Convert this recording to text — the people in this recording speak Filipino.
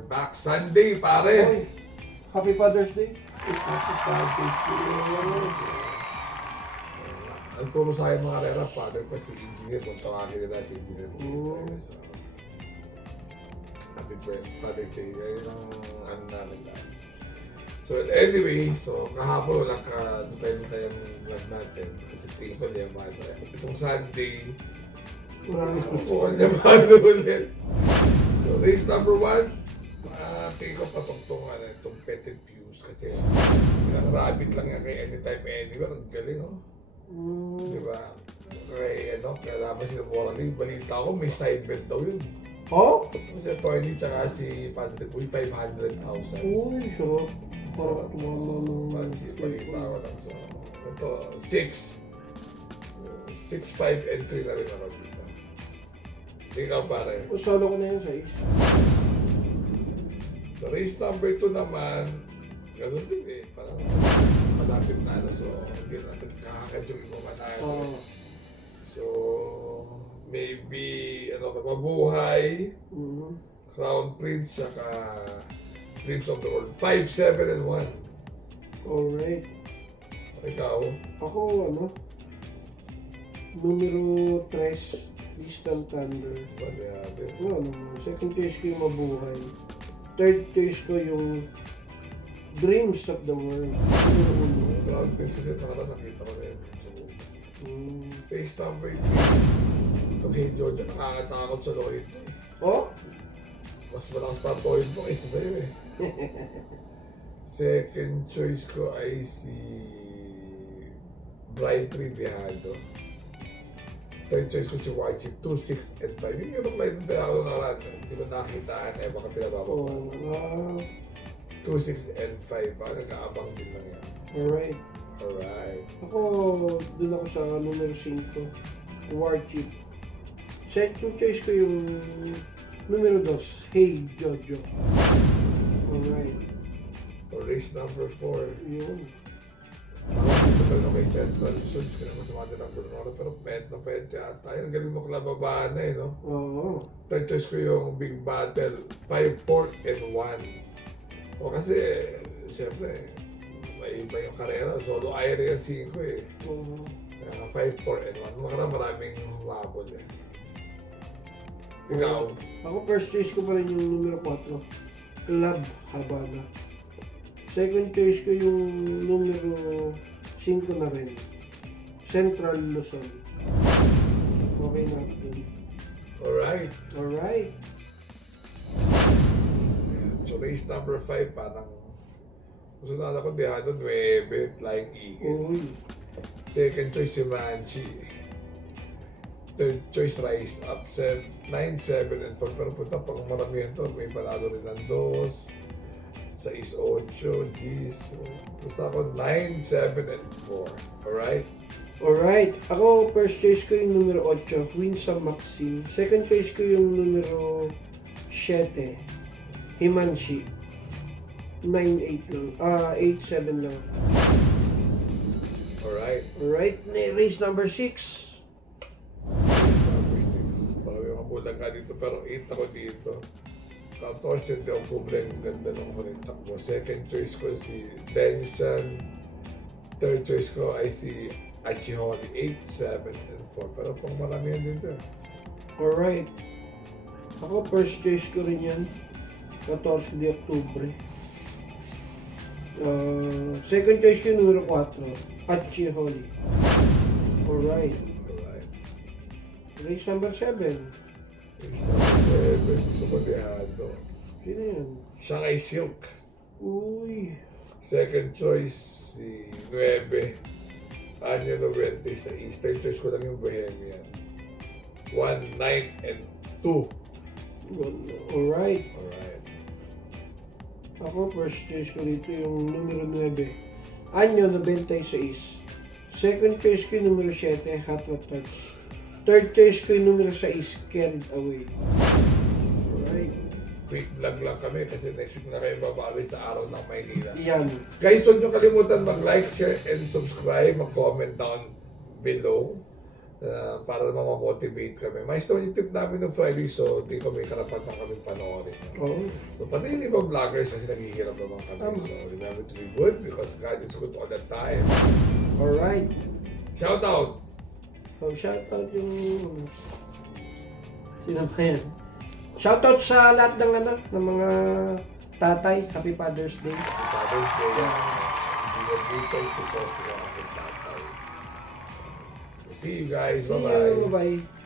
we're back. Sunday, pare! Oy, Happy Father's Day. Happy Father's Day. Ang turo sa akin mga rera, father ko si Engineer. Kung tawagin nila si Engineer. So, Happy Father's Day. Ayun ang ano namin lang. So anyway, so kahapon walang tayong vlog natin. Kasi tingin ko niya mga itong Sunday, wala niya mga ulit. So race number 1, tingin ko patungtungan itong Petit Fuse kasi rabbit lang yan kay Anytime Anywhere. Ang galing, oh. Diba? Kaya kailangan sila morally. Balita ko, may side bet daw yun. Oh? Si Tony tsaka si Patrick Uy, 500,000. Uy, sarap. Parang balita ko lang. So, ito, 6, 5, and 3 na rin ako dito. Ikaw pare. Solo ko na yun sa is. So, race number 2 naman, gano'n din eh. Parang malapit na ano. So, hindi natin kakakadyung iba tayo. So, maybe, mabuhay, Crown Prince, saka Prince of the World. 5, 7, and 1. Alright. Ikaw? Ako, numero 3, Distant Thunder. Bali natin. Second choice ko yung Mabuhay. Third choice ko yung Dreams of the World. Crown Prince kasi nakakita ko rin. So, race number 3. Ito kay Jojo, nakakatakot sa Lloyd. Oh? Mas malakas pa Lloyd mo kaysa sa'yo eh. Second choice ko ay si Brian Trinidado. Third choice ko si Warchip, 2, 6, and 5. Yung ibang light na ako nakaraan. Hindi ko nakitaan eh, baka pinababa. 2, 6, and 5. Nag-aabang din lang yan. Alright. Alright. Ako, dun ako sa numero 5, Warchip. Second choice ko yung numero 2, Hey Jojo. Alright. So, race number 4. Yun. Ito na may Central Luzon. Kasi naman sa mga ng Bernardo. Pero pet na pet yata. Ang galing mo kalababaan na eh, no? Oo. Third choice ko yung Big Battle, 5, 4, and 1. O kasi, siyempre, may iba yung karera. Solo Aire yung 5 eh. Oo. Kaya 5, 4, and 1. Maraming humabol eh. Ikaw? Ako first choice ko pa rin yung numero 4, Love Habana. Second choice ko yung numero 5 na rin, Central Luzon. Okay na ito. Alright. Alright. So race number 5, parang gusto na ako dihado 9, Flying Eagle. Uy. Second choice si Manchi. Third choice Rise Up, 9, 7, and 4. Pero punta pang maramihan to, may panalo rin ng 2, 6, 8, Gs. So, basta ako 9, 7, and 4. Alright? Alright. Ako first choice ko yung numero 8, Winsam Maxim. Second choice ko yung numero 7, Himanshi. 9, 8 lang. 8, 7 lang. Alright. Alright. Race number 6. Baka may mga bulang ka dito, pero 8 ako dito. 14 de Octubre, ang ganda ng kurintak ko. Second choice ko si Denson. Third choice ko ay si Achihori, 8, 7, and 4. Pero pang marami yan din to. Alright. Ako first choice ko rin yan. 14 de Octubre. Second choice ko yung numero 4, Achihori. Alright. Alright. Race number 7. Gusto ko dihado. Sino yun? Shanghai Silk. Uy. Second choice, si 9. Anyo 90 sa East. Third choice ko lang yung Bohemian. 1, 9, and 2. Alright. Alright. Ako first choice ko dito yung numero 9. Anyo 96. Second choice ko yung numero 7, Hot Rod Touch. Third choice ko yung numero 6, Carried Away. Alright. Quick vlog lang kami kasi next week na kayo babawi sa araw ng Maynila. Yan. Guys, huwag nyo kalimutan mag-like, share, and subscribe. Mag-comment down below. para naman ma-motivate kami. Mais naman yung tip namin ng Friday, so di ko may karapatan kami panoorin. Oo. So pati yung ibang vloggers kasi naghihirap naman kami. Tama. So remember to be good because God is good all the time. Alright. Shout out! So, shoutout yung... Sino ba yan? Shoutout sa lahat ng ng mga tatay. Happy Father's Day. Father's Day. Hindi na dito support ko ang aking tatay. So see you guys. See Bye-bye. you. Bye-bye.